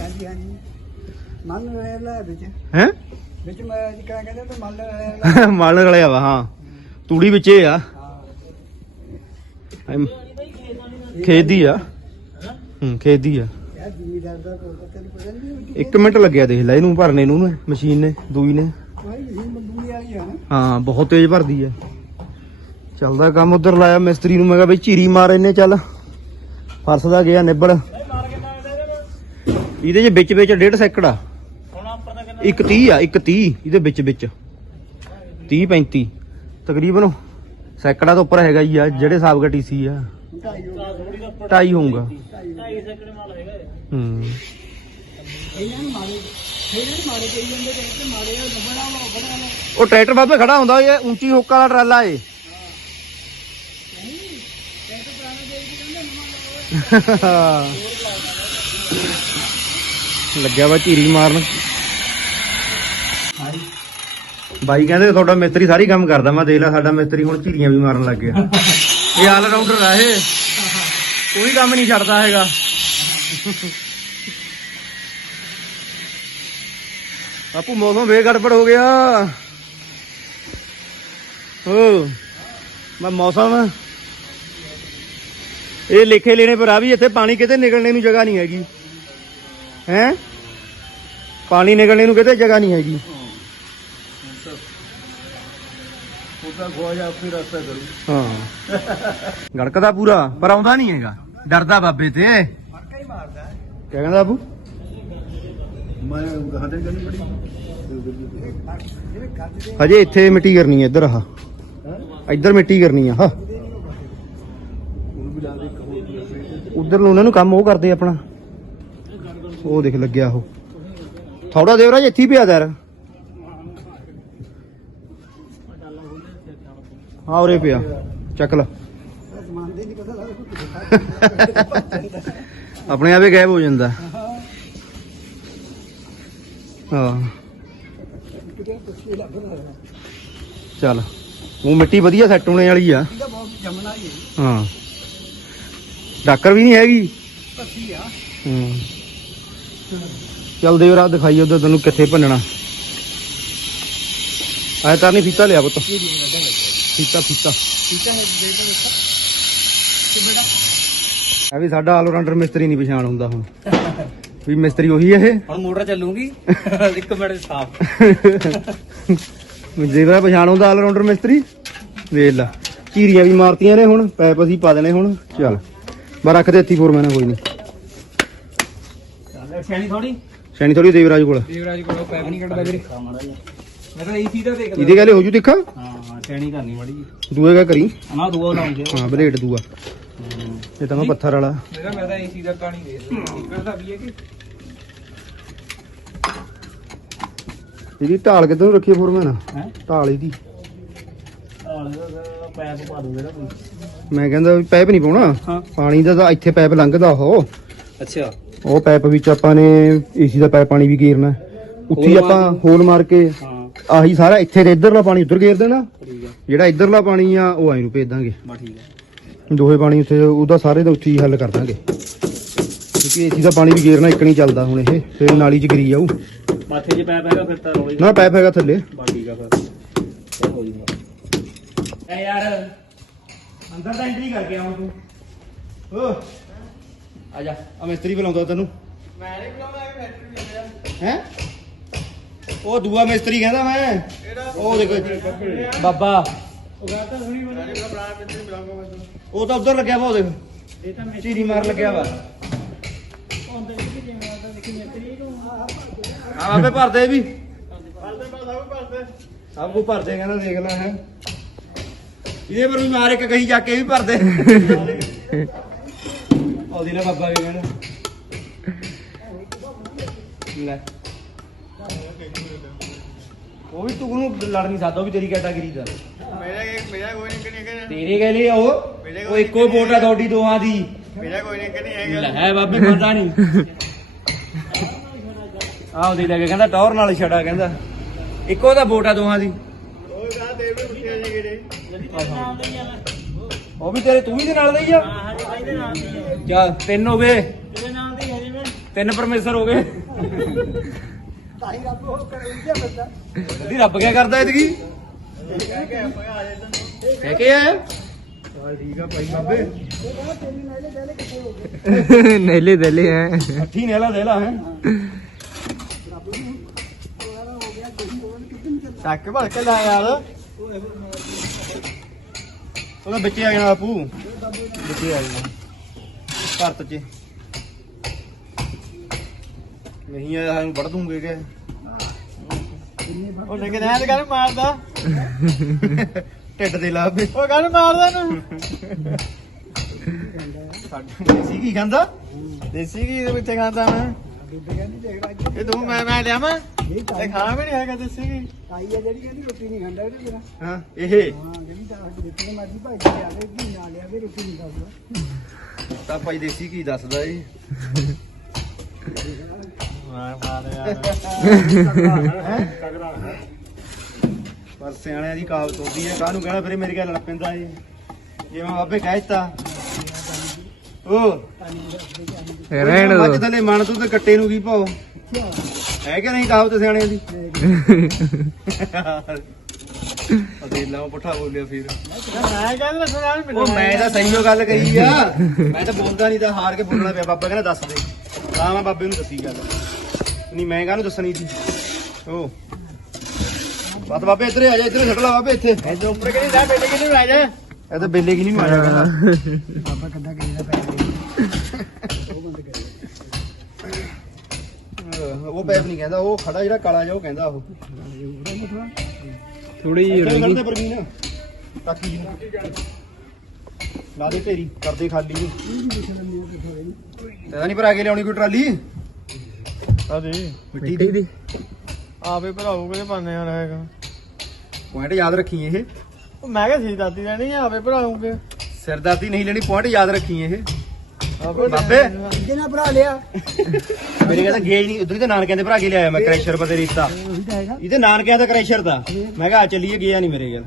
ਮੰਨ ਲੈ ਵਿੱਚ। ਹੈ? ਵਿੱਚ ਮੈਂ ਜੀ ਕਿਆ ਕਹਿੰਦੇ ਤੇ ਮੰਨ ਲੈ ਮਲ ਰਲਿਆ ਵਾ ਹਾਂ। ਤੂੜੀ ਵਿੱਚ ਇਹ ਆ। ਐਮ- ਖੇਤ ਦੀ ਆ। ਹੂੰ। ਖੇਤ ਦੀ ਆ। ਯਾਰ ਪਤਾ ਨਹੀਂ ਮਿੰਟ ਲੱਗਿਆ ਦੇਖ ਲੈ ਇਹਨੂੰ ਭਰਨੇ ਨੂੰ ਨਾ, ਮਸ਼ੀਨ ਨੇ ਦੂਈ ਨੇ। ਕੋਈ ਨਹੀਂ ਮੰਦੂਰੀ ਵਾਲੀ ਆ ਨਾ। ਹਾਂ ਬਹੁਤ ਤੇਜ਼ ਭਰਦੀ ਆ। ਚੱਲਦਾ ਕੰਮ ਉਧਰ ਲਾਇਆ ਮਿਸਤਰੀ ਨੂੰ ਮੈਂ ਕਿਹਾ ਬਈ ਚੀਰੀ ਮਾਰ ਇਹਨੇ ਚੱਲ। ਫਰਸ ਦਾ ਗਿਆ ਨਿਬੜ। ਇਹਦੇ ਚ ਵਿੱਚ ਵਿੱਚ ਡੇਢ ਸੈਕੜ ਆ ਹੁਣ ਆਪਾਂ ਤਾਂ ਕਹਿੰਦਾ ਇੱਕ 30 ਆ, ਇੱਕ 30 ਇਹਦੇ ਵਿੱਚ ਵਿੱਚ। 30 35 ਤਕਰੀਬਨ ਸੈਕੜਾ ਤੋਂ ਉੱਪਰ ਹੈਗਾ ਹੀ ਆ, ਜਿਹੜੇ ਹਿਸਾਬ ਦਾ ਟੀਸੀ ਆ। ਢਾਈ ਹੋਊਗਾ। ਹੂੰ। ਉਹ ਟਰੈਕਟਰ ਬਾਬੇ ਖੜਾ ਹੁੰਦਾ ਇਹ ਉੱਚੀ ਹੁੱਕ ਵਾਲਾ ਟਰਾਲਾ ਏ। ਲੱਗਿਆ ਵਾ ਝੀਰੀ ਮਾਰਨ। ਬਾਈ ਕਹਿੰਦੇ ਤੁਹਾਡਾ ਮਿਸਤਰੀ ਸਾਰੀ ਕੰਮ ਕਰਦਾ, ਮੈਂ ਦੇਖ ਲਾ ਸਾਡਾ ਮਿਸਤਰੀ ਹੁਣ ਝੀਰੀਆਂ ਵੀ ਮਾਰਨ ਲੱਗ ਗਿਆ। ਇਹ ਆਲ ਰਾਊਂਡਰ ਆ ਇਹ। ਕੋਈ ਕੰਮ ਨਹੀਂ ਛੱਡਦਾ ਹੈਗਾ। ਆਪੂ ਮੌਸਮ ਵੇ ਗੜਬੜ ਹੋ ਗਿਆ। ਓ ਮੈਂ ਮੌਸਮ। ਇਹ ਲੇਖੇ ਲੈਣੇ ਪਰ ਆ ਵੀ ਇੱਥੇ ਪਾਣੀ ਕਿਤੇ ਨਿਕਲਣੇ ਨੂੰ ਜਗ੍ਹਾ ਨਹੀਂ ਹੈਗੀ। ਹੈ? ਪਾਣੀ ਨਿਕਲਣੇ ਨੂੰ ਕਿਤੇ ਜਗ੍ਹਾ ਨਹੀਂ ਹੈਗੀ। ਹਾਂ। ਗੜਕਦਾ ਪੂਰਾ ਪਰ ਆਉਂਦਾ ਨਹੀਂ ਹੈਗਾ। ਡਰਦਾ ਬਾਬੇ ਤੇ। ਫਰਕਾ ਹੀ ਮਾਰਦਾ। ਕਿਆ ਕਹਿੰਦਾ ਦੇ ਹਜੇ ਇੱਥੇ ਮਿੱਟੀ ਕਰਨੀ ਹੈ ਇੱਧਰ ਆਹ। ਇੱਧਰ ਮਿੱਟੀ ਕਰਨੀ ਆ ਹਾਂ ਉਧਰ ਨੂੰ ਉਹਨਾਂ ਨੂੰ ਕੰਮ ਉਹ ਕਰਦੇ ਆਪਣਾ। ਉਹ ਦੇਖ ਲੱਗਿਆ ਉਹ। ਥੋੜਾ ਦੇਵਰਾਜ ਇੱਥੇ ਹੀ ਪਿਆ ਦਰ ਹਾਂ, ਉਰੇ ਪਿਆ। ਚੱਕ ਲੈ। ਆਪਣੇ ਆਪੇ ਗਾਇਬ ਹੋ ਜਾਂਦਾ। ਹਾਂ। ਚੱਲ, ਉਹ ਮਿੱਟੀ ਵਧੀਆ ਸੈੱਟ ਹੋਣੇ ਵਾਲੀ ਆ। ਇਹਦਾ ਹਾਂ। ਡਾਕਰ ਵੀ ਨਹੀਂ ਹੈਗੀ। ਪੱਤੀ ਆ ਹੂੰ। ਚੱਲ ਦੇਵਰਾ ਦਿਖਾਈ ਉਧਰ ਤੈਨੂੰ ਕਿੱਥੇ ਭੰਨਣਾ। ਆਇਆ ਤਾਂ ਨਹੀਂ ਫੀਤਾ ਲਿਆ ਪੁੱਤ। ਫੀਤਾ ਫੀਤਾ ਠੀਕ ਹੈ ਤਾਂ ਦੇਖਾ। ਤੇ ਬੇਟਾ? ਇਹ ਵੀ ਸਾਡਾ ਆਲ ਰਾਊਂਡਰ ਮਿਸਤਰੀ ਨਹੀਂ ਪਛਾਣ ਹੁੰਦਾ ਹੁਣ। ਵੀ ਮਿਸਤਰੀ ਉਹੀ ਹੈ ਇਹ। ਹੁਣ ਮੋਟਰ ਚੱਲੂਗੀ। ਇੱਕ ਮਿੰਟ ਸਾਫ਼। ਦੇਵਰਾ ਪਛਾਣ ਹੁੰਦਾ ਆਲ ਰਾਊਂਡਰ ਮਿਸਤਰੀ। ਵੇਖ ਲਾ ਚੀਰੀਆਂ ਵੀ ਮਾਰਤੀਆਂ ਨੇ ਹੁਣ ਪੈਪ ਅਸੀਂ ਪਾ ਦੇਣੇ ਹੁਣ। ਚੱਲ ਬਾ ਰੱਖ ਦੇ ਇੱਥੇ ਫੋਰਮੈਨ ਕੋਈ ਨਹੀਂ। ਚੱਲ ਸਿਆਣੀ ਥੋੜੀ ਸ਼ੈਣੀ ਥੋੜੀ ਦੇਵਰਾਜ ਕੋਲ। ਦੇਵਰਾਜ ਕੋਲੋਂ ਪੈਪ ਨਹੀਂ ਕੱਢਦਾ ਵੀਰੇ। ਮੈਂ ਤਾਂ ਏਸੀ ਦਾ ਦੇਖਦਾ। ਇਹਦੇ ਗੱਲ ਹੋ ਜੂ ਦੇਖਾ? ਹਾਂ। ਸਿਆਣੀ ਕਰਨੀ ਮੜੀ ਦੂਏ ਕਾ ਕਰੀ? ਨਾ ਦੂਆ ਲਾਉਂਦੇ ਹਾਂ ਬਲੇਡ ਦੂਆ। ਇਹ ਤਾਂ ਮੈਂ ਪੱਥਰ ਵਾਲਾ। ਮੇਰਾ ਮੈਂ ਤਾਂ ਏਸੀ ਦਾ ਕਹਾਣੀ ਦੇਖਦਾ ਨਿਕਲਦਾ ਵੀ ਹੈ ਕਿ? ਇਹਦੀ ਢਾਲ ਕਿੱਧਰ ਨੂੰ ਰੱਖੀ ਫੋਰਮੈਨ? ਹੈ? ਢਾਲ ਇਹਦੀ। ਆਲੇ ਦਾ ਪੈਪ ਪਾ ਦੂੰਗੇ ਨਾ ਕੋਈ। ਮੈਂ ਕਹਿੰਦਾ ਵੀ ਪੈਪ ਨਹੀਂ ਪਾਉਣਾ। ਹਾਂ। ਪਾਣੀ ਦਾ ਤਾਂ ਇੱਥੇ ਪੈਪ ਲੰਘਦਾ ਉਹ। ਅੱਛਾ। ਉਹ ਪੈਪ ਵਿੱਚ ਆਪਾਂ ਨੇ ਏਸੀ ਦਾ ਪੈਪ ਪਾਣੀ ਵੀ ਗੇਰਨਾ ਉੱਥੇ ਆਪਾਂ ਹੋਲ ਮਾਰ ਕੇ ਆਹੀ ਸਾਰਾ ਇੱਥੇ ਦੇ ਇਧਰਲਾ ਪਾਣੀ ਉੱਧਰ ਗੇਰ ਦੇਣਾ ਠੀਕ ਆ। ਜਿਹੜਾ ਇਧਰਲਾ ਪਾਣੀ ਆ ਉਹ ਆਈ ਨੂੰ ਭੇਜ ਦਾਂਗੇ। ਬਾ ਠੀਕ ਆ। ਦੋਹੇ ਪਾਣੀ ਉੱਥੇ ਉਹਦਾ ਸਾਰੇ ਦਾ ਉੱਥੇ ਹੀ ਹੱਲ ਕਰ ਦਾਂਗੇ। ਕਿਉਂਕਿ ਏਸੀ ਦਾ ਪਾਣੀ ਵੀ ਗੇਰਨਾ ਇੱਕ ਨਹੀਂ ਚੱਲਦਾ ਹੁਣ ਇਹ ਫਿਰ ਨਾਲੀ 'ਚ ਗਿਰੀ ਜਾਊ। ਮਾਥੇ 'ਚ ਪੈਪ ਹੈਗਾ ਫਿਰ ਤਾਂ ਰੋਲੀ ਨਾ ਪੈਪ ਹੈਗਾ ਥੱਲੇ। ਬਾ ਠੀਕ ਆ ਫਿਰ। ਚੱਲ ਹੋ ਜੂਗਾ ਐ ਯਾਰ ਅੰਦਰ ਤਾਂ ਐਂਟਰੀ ਕਰਕੇ ਆਉਂ ਤੂੰ। ਓ ਆ ਜਾ ਆ ਮਿਸਤਰੀ ਬੁਲਾਉਂਦਾ ਤੈਨੂੰ। ਮੈਂ ਨਹੀਂ ਬੁਲਾਉਂਦਾ ਫੈਕਟਰੀ ਹੈ? ਉਹ ਦੂਆ ਮਿਸਤਰੀ ਕਹਿੰਦਾ ਮੈਂ। ਉਹ ਦੇਖੋ ਬਾਬਾ। ਉਹ ਤਾਂ ਉਧਰ ਲੱਗਿਆ ਵਾ, ਉਹ ਦੇਖ। ਚੀਰੀ ਮਾਰ ਲੱਗਿਆ ਵਾ। ਅੰਦਰ ਆਪੇ ਭਰਦੇ ਵੀ। ਸਭ ਕੁ ਭਰਦੇ ਕਹਿੰਦਾ ਦੇਖ ਲੈ ਹੈ। ਇਹਦੇ ਪਰ ਵੀ ਮਾਰ ਇੱਕ ਕਹੀਂ ਜਾ ਕੇ ਵੀ ਭਰਦੇ। ਉਹਦੀ ਨਾ ਬਾਬਾ ਵੀ ਕਹਿੰਦਾ। ਲੈ। ਉਹ ਵੀ ਤੂੰ ਨੂੰ ਲੜ ਨਹੀਂ ਸਕਦਾ ਉਹ ਵੀ ਤੇਰੀ ਕੈਟਾਗਰੀ ਦਾ। ਮੇਰਾ ਮੇਰਾ ਕੋਈ ਨਹੀਂ ਕਿ ਤੇਰੇ ਕਹਿੰਦੇ ਉਹ ਉਹ ਇੱਕੋ ਵੋਟ ਆ ਤੁਹਾਡੀ ਦੋਹਾਂ ਦੀ। ਮੇਰਾ ਕੋਈ ਨਹੀਂ ਕਿ ਲੈ ਹੈ ਬਾਬੇ ਪਤਾ ਨਹੀਂ। ਆਹ ਉਹਦੀ ਲੈ ਕੇ ਕਹਿੰਦਾ ਟੌਰ ਨਾਲ ਛੜਾ ਕਹਿੰਦਾ। ਇੱਕੋ ਦਾ ਵੋਟ ਆ ਦੋਹਾਂ ਦੀ। ਉਹ ਕਹਾ ਦੇ ਵੀ ਜੀ ਦੇ ਤੇਰੇ ਤੂੰ ਵੀ ਦੇ ਨਾਲ ਦਾ ਹੀ ਆ? ਹਾਂ ਹਜੇ ਬਾਈ ਦੇ ਨਾਮ ਦੀ ਹੈ ਚੱਲ ਤਿੰਨ ਹੋ ਗਏ। ਤੇਰੇ ਨਾਮ ਦੀ ਹਜੇ ਮੈਂ। ਤਿੰਨ ਪਰਮੇਸ਼ਰ ਹੋ ਗਏ। ਤਾਈ ਰੱਬ ਉਹ ਕਰ ਉੱਜਾ ਬੰਦਾ। ਇਹਦੀ ਰੱਬ ਕਿਆ ਕਰਦਾ ਇਤਕੀ ਕਹਿ ਕੇ ਆਪਾਂ ਆ ਜੇ ਤੈਨੂੰ ਕਹਿ ਕੇ ਆਇਆ? ਚੱਲ ਠੀਕ ਆ ਭਾਈ ਬਾਬੇ। ਹੋ ਨੇਲੇ ਦੇਲੇ ਹੈ ਅੱਠੀ ਨੇਲਾ ਦੇ ਲਾ ਹੈ। ਚੱਕ ਭੜ ਕੇ ਲਾ ਯਾਰ। ਉਹਦਾ ਬੱਚੇ ਆ ਜਾਣਾ ਬਾਪੂ। ਬੱਚੇ ਆ ਜਾਣਾ। ਭਾਰਤ ਚ ਨਹੀਂ ਆਇਆ ਸਾਨੂੰ ਵੜ ਦੂੰਗੇ ਕਿ ਉਹ ਲੈ ਕੇ ਨਾ ਤੇ ਕਹਿੰਦਾ ਮਾਰਦਾ। ਢਿੱਡ ਦੇ ਲਾ ਵੀ ਉਹ ਕਹਿੰਦਾ ਮਾਰਦਾ ਨੂੰ। ਦੇਸੀ ਕੀ ਖਾਂਦਾ? ਦੇਸੀ ਕੀ ਇਹਦੇ ਵਿੱਚੇ ਖਾਂਦਾ ਮੈਂ। ਇਹ ਤੂੰ ਮੈਂ ਮੈਂ ਲਿਆ ਮੈਂ ਇਹ ਖਾਣਾ ਵੀ ਨਹੀਂ ਹੈਗਾ ਦੇਸੀ ਕੀ ਆਈ ਆ ਜਿਹੜੀ ਕਹਿੰਦੀ ਰੋਟੀ ਨਹੀਂ ਖਾਂਦਾ ਇਹਦੇ ਬਿਨਾ। ਹਾਂ ਇਹ। ਹਾਂ ਜਿਹੜੀ ਤਾਂ ਸਾਡੇ ਜਿੱਥੇ ਮਰਜ਼ੀ ਭਾਈ ਜੀ ਆਵੇ ਵੀ ਨਾ ਲਿਆਵੇ ਰੋਟੀ ਨਹੀਂ ਖਾਂਦਾ। ਤਾਂ ਭਾਈ ਦੇਸੀ ਕੀ ਦੱਸਦਾ ਜੀ। ਮੈਂ ਮਾਰ ਯਾਰ ਪਰ ਸਿਆਣਿਆਂ ਦੀ ਕਹਾਵਤ ਹੁੰਦੀ ਹੈ। ਕਾਹਨੂੰ ਕਹਿਣਾ? ਫਿਰ ਮੇਰੇ ਗੱਲ ਲੜ ਪੈਂਦਾ ਜੀ। ਜਿਵੇਂ ਬਾਬੇ ਕਹਿ ਦਿੱਤਾ। ਉਹ ਰਹਿਣ ਮੱਝ ਦੋ। ਥੱਲੇ ਮਣ ਤੂੰ ਤੇ ਕੱਟੇ ਨੂੰ ਕੀ ਪਾਓ ਹੈ ਕਿ ਨਹੀਂ ਕਹਾਵਤ ਸਿਆਣਿਆਂ ਦੀ? ਅਦੇਲਾ ਉਹ ਪੁੱਠਾ ਬੋਲਿਆ ਫਿਰ। ਮੈਂ ਕਹਿੰਦਾ ਸੁਣਾ ਵੀ ਉਹ ਮੈਂ ਤਾਂ ਸਹੀ ਉਹ ਗੱਲ ਕਹੀ ਆ। ਮੈਂ ਤਾਂ ਬੋਲਦਾ ਨਹੀਂ ਤਾਂ ਹਾਰ ਕੇ ਬੋਲਣਾ ਪਿਆ। ਬਾਬਾ ਕਹਿੰਦਾ ਦੱਸ ਦੇ। ਤਾਂ ਮੈਂ ਬਾਬੇ ਨੂੰ ਦੱਸੀ ਗੱਲ। ਨਹੀਂ ਮੈਂ ਕਾਹਨੂੰ ਦੱਸਣੀ ਸੀ? ਉਹ ਬਸ ਬਾਬੇ ਇੱਧਰ ਆ ਜਾ ਇੱਧਰ ਛੱਡ ਲਾ ਬਾਬੇ ਇੱਥੇ। ਇਹਦੇ ਉੱਪਰ ਕਿਹੜੀ ਜਾ ਬੇਟੇ ਕਿਹਨੂੰ ਲੈ ਜਾ? ਇਹ ਤਾਂ ਬੇਲੇ ਕੀ ਨਹੀਂ ਮਾਰਿਆ ਕਹਿੰਦਾ ਬਾਬਾ ਕੱਦਾ ਕਰੀ ਦਾ ਪੈਸੇ? ਉਹ ਬੰਦ ਕਰੇ ਅਹ ਉਹ ਪੈਪ ਨਹੀਂ ਕਹਿੰਦਾ ਉਹ ਖੜਾ ਜਿਹੜਾ ਕਾਲਾ ਜਿਹਾ ਉਹ ਕਹਿੰਦਾ ਉਹ। ਥੋੜੀ ਜਿਹੀ ਰਹਿ ਗਈ ਪਰਵੀਨ। ਟਾਕੀ ਜੀ। ਨੂੰ ਲਾ ਦੇ ਢੇਰੀ ਕਰਦੇ ਖਾਲੀ। ਨੂੰ ਤੇ ਨਹੀਂ ਭਰਾ ਕੇ ਲਿਆਉਣੀ ਕੋਈ ਟਰਾਲੀ? ਹਾਂਜੀ। ਮਿੱਟੀ ਮਿੱਟੀ ਦੀ? ਦੀ? ਆਪੇ ਭਰਾਉ ਕਿਹਦੇ ਪਾਣੇ ਆ ਰਹੇਗਾ ਪੁਆਇੰਟ ਯਾਦ ਰੱਖੀ ਇਹ? ਉਹ ਮੈਂ ਕਿਹਾ ਸੀ ਦਾਦੀ ਰਹਿਣੀ ਆ ਆਪੇ ਭਰਾਉਂਗੇ ਸਿਰਦਰਦੀ ਨਹੀਂ ਲੈਣੀ ਪੁਆਇੰਟ ਯਾਦ ਰੱਖੀ ਇਹ। ਆਪੇ ਬਾਬੇ। ਇਹਦੇ ਨਾਲ ਭਰਾ ਲਿਆ। ਮੇਰੇ ਕਹਿੰਦਾ ਗਿਆ ਹੀ ਨਹੀਂ ਉਧਰ ਹੀ ਤਾਂ ਨਾਨਕਿਆਂ ਦੇ ਭਰਾ ਕੇ ਲਿਆਇਆ ਮੈਂ ਕ੍ਰੈਸ਼ਰ ਬਦੇ ਰਿਸ਼ਤਾ। ਉਹੀ ਤਾਂ ਹੈਗਾ। ਇਹਦੇ ਨਾਨਕਿਆਂ ਦਾ ਕ੍ਰੈਸ਼ਰ ਦਾ। ਮੈਂ ਕਿਹਾ ਆ ਚੱਲੀਏ ਗਿਆ ਨਹੀਂ ਮੇਰੇ ਗੱਲ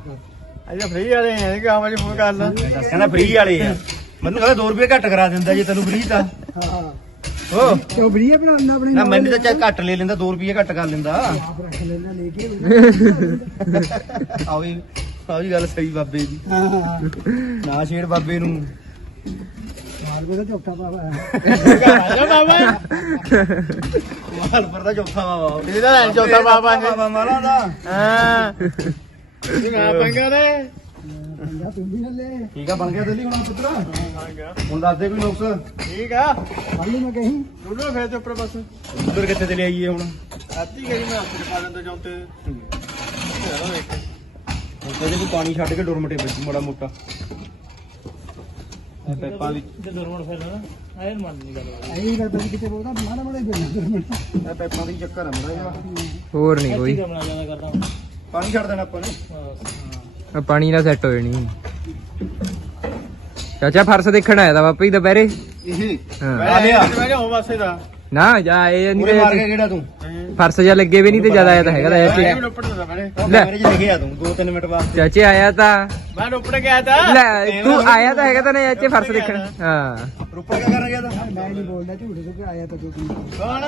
ਅੱਛਾ ਫ੍ਰੀ ਵਾਲੇ ਹੈ ਕਿ ਆਵਾਂ ਜੀ ਫੋਨ ਕਰ ਲਾ। ਕਹਿੰਦਾ ਫ੍ਰੀ ਵਾਲੇ ਆ। ਮੈਨੂੰ ਕਹਿੰਦਾ 2 ਰੁਪਏ ਘੱਟ ਕਰਾ ਦਿੰਦਾ ਜੇ ਤੈਨੂੰ ਫ੍ਰੀ ਤਾਂ। ਹਾਂ। ਤੇ ਉਹ ਬੜੀਆ ਬਣਾਉਣਾ ਆਪਣੀ ਨਾ ਮੈਨੂੰ ਤਾਂ ਚਾਹੇ ਘੱਟ ਲੈ ਲੈਂਦਾ 2 ਰੁਪਏ ਘੱਟ ਕਰ ਲੈਂਦਾ। ਆਪ ਰੱਖ ਲੈਣਾ ਲੈ ਕੇ ਆਹ ਵੀ ਆਹ ਵੀ ਗੱਲ ਸਹੀ ਬਾਬੇ ਦੀ। ਨਾ ਛੇੜ ਬਾਬੇ ਨੂੰ। ਮਾਲਵੇ ਦਾ ਚੌਥਾ ਹੈ। ਆਜਾ ਬਾਬਾ ਮਾਲਪੁਰ ਦਾ ਚੌਥਾ ਬਾਬਾ ਇਹਦਾ ਚੌਥਾ ਬਾਬਾ ਹੈ। ਬਾਬਾ ਮਾਲਾ ਦਾ ਹਾਂ। ਇਹ ਮੈਂ ਪੰਗਾ ਨੇ। ਪੰਜਾ ਤੂੰ ਵੀ ਨੱਲੇ ਠੀਕ ਆ ਬਣ ਗਿਆ ਦਿੱਲੀ ਹੁਣ ਪੁੱਤਰਾ? ਆ ਗਿਆ। ਹੁਣ ਦੱਸ ਦੇ ਕੋਈ ਨੁਕਸ। ਠੀਕ ਆ। ਕੱਲ ਮੈਂ ਕਹੀ। ਡੂਡੋ ਫੇਰ ਤੇ ਉੱਪਰ ਬਸ। ਉਧਰ ਕਿੱਥੇ ਤੇ ਆਈਏ ਹੁਣ? ਆਤੀ ਗਈ ਮੈਂ ਹੱਥ ਚ ਪਾ ਦਿੰਦਾ ਜਾਂਤੇ ਚਲੋ ਵੇਖ। ਹੁਣ ਤਾਂ ਇਹਦੇ ਵੀ ਪਾਣੀ ਛੱਡ ਕੇ ਡੋਰਮਟੇ ਵਿੱਚ ਮੜਾ ਮੋਟਾ। ਇਹ ਪੈਪਾਂ ਦੀ ਦੁਰਮਣ ਫਿਰ ਨਾ ਆਇਰ ਮੰਨ ਨਹੀਂ ਗੱਲ ਐਂ ਗੱਲ ਪਈ ਕਿਤੇ ਬੋਲਦਾ ਮਾੜਾ ਮਾੜਾ ਹੀ ਬੋਲਦਾ ਇਹ ਪੈਪਾਂ ਦੀ ਚੱਕਰ ਆ ਮੜਾ ਹੋਰ ਨਹੀਂ ਕੋਈ। ਪਾਣੀ ਛੱਡ ਦੇਣਾ ਆਪਾਂ ਨੇ। ਪਾਣੀ ਨਾਲ ਸੈੱਟ ਹੋ ਜਾਣੀ ਚਾਚਾ ਫਰਸ਼ ਦੇਖਣ ਆਇਆ ਦਾ ਬਾਪਾ ਦੁਪਹਿਰੇ? ਇਹ। ਹਾਂ। ਮੈਂ ਕਿਹਾ ਹੋ ਵਾਸੇ ਦਾ। ਨਾ ਜਾ ਇਹ ਨਹੀਂ ਪੂਰੇ ਮਾਰ ਕੇ ਤੇ ਕਿਹੜਾ ਤੂੰ? ਫਰਸ਼ ਜਾਂ ਲੱਗੇ ਵੀ ਨਹੀਂ ਤੇ ਜ਼ਿਆਦਾ ਆਇਆ ਤਾਂ ਹੈਗਾ ਰੋਪੜ ਦਾ ਲੈ। ਕੈਮਰੇ 'ਚ ਲਿਖਿਆ ਤੂੰ 2-3 ਮਿੰਟ ਬਾਅਦ। ਚਾਚੇ ਆਇਆ ਤਾਂ। ਮੈਂ ਰੋਪੜ ਗਿਆ ਤਾਂ। ਲੈ ਤੂੰ ਆਇਆ ਤਾਂ ਹੈਗਾ ਤਾਂ ਨਾ ਚਾਚੇ ਫਰਸ਼ ਦੇਖਣ। ਹਾਂ। ਰੁਪਾ ਕਿਆ ਕਰਨ ਗਿਆ ਤਾਂ? ਮੈਂ ਨਹੀਂ ਬੋਲਦਾ ਝੂਠ ਤੋਂ ਕਿ ਆਇਆ ਤਾਂ ਤੂੰ ਕੌਣ?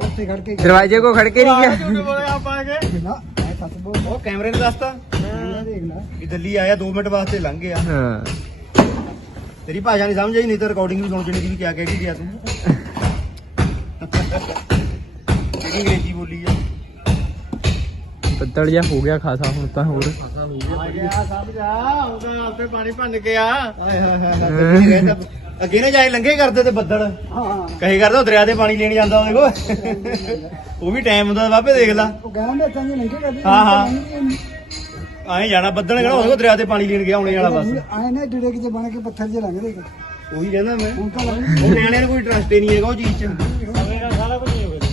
ਉੱਥੇ ਖੜ ਕੇ ਦਰਵਾਜ਼ੇ ਕੋ ਖੜ ਕੇ ਨਹੀਂ ਗਿਆ। ਝੂਠ ਬੋਲਿਆ ਆਪਾਂ ਆ ਕੇ। ਨਾ। ਮੈਂ ਸੱਚ ਬੋਲ ਉਹ ਕੈਮਰੇ ਨੇ ਦੱਸਤਾ। ਮੈਂ ਦੇਖ ਲੈ ਵੀ ਦਿੱਲੀ ਆਇਆ 2 ਮਿੰਟ ਵਾਸਤੇ ਲੰਘ ਗਿਆ। ਹਾਂ। ਤੇਰੀ ਭਾਸ਼ਾ ਨਹੀਂ ਸਮਝ ਆਈ ਨਹੀਂ ਤਾਂ ਰਿਕਾਰਡਿੰਗ ਵੀ ਸੁਣ ਜਣੀ ਵੀ ਕਿਆ ਕਹਿ ਕੇ ਗਿਆ ਤੂੰ। ਕਿਹੜੀ ਅੰਗਰੇਜ਼ੀ ਬੋਲੀ ਆ। ਬੱਦਲ ਜਿਹਾ ਹੋ ਗਿਆ ਖਾਸਾ ਹੁਣ ਤਾਂ ਹੋਰ। ਆ ਗਿਆ ਸਮਝ ਆ ਉਹਦਾ ਆਪੇ ਪਾਣੀ ਭੰਨ ਕੇ ਆ। ਹਾਏ ਹਾਏ ਹਾਏ ਅੱਗੇ ਨਾ ਜਾਏ ਲੰਘੇ ਕਰਦੇ ਤੇ ਬੱਦਲ। ਹਾਂ। ਕਹੇ ਕਰਦਾ ਉਹ ਦਰਿਆ ਦੇ ਪਾਣੀ ਲੈਣ ਜਾਂਦਾ ਉਹਦੇ ਕੋਲ। ਉਹ ਵੀ ਟਾਈਮ ਹੁੰਦਾ ਬਾਬੇ ਦੇਖ ਲਾ। ਉਹ ਗਾਂ ਦੇ ਸੰਗ ਲੰਘੇ ਕਰਦੇ। ਹਾਂ, ਹਾਂ। ਆਏ ਜਾਣਾ ਬੱਦਲ ਕਿਹੜਾ ਉਹਦੇ ਕੋਲ ਦਰਿਆ ਦੇ ਪਾਣੀ ਲੈਣ ਗਿਆ ਆਉਣੇ ਵਾਲਾ ਬਸ। ਆਏ ਨੇ ਡਿੜੇ ਕਿਤੇ ਬਣ ਕੇ ਪੱਥਰ 'ਚ ਲੰਘਦੇ ਉਹੀ ਕਹਿੰਦਾ ਮੈਂ। ਉਹ ਨਿਆਣਿਆਂ ਨੂੰ ਕੋਈ ਇੰਟਰਸਟ ਹੀ ਨਹੀਂ ਹੈਗਾ ਉਹ ਚੀਜ਼ 'ਚ।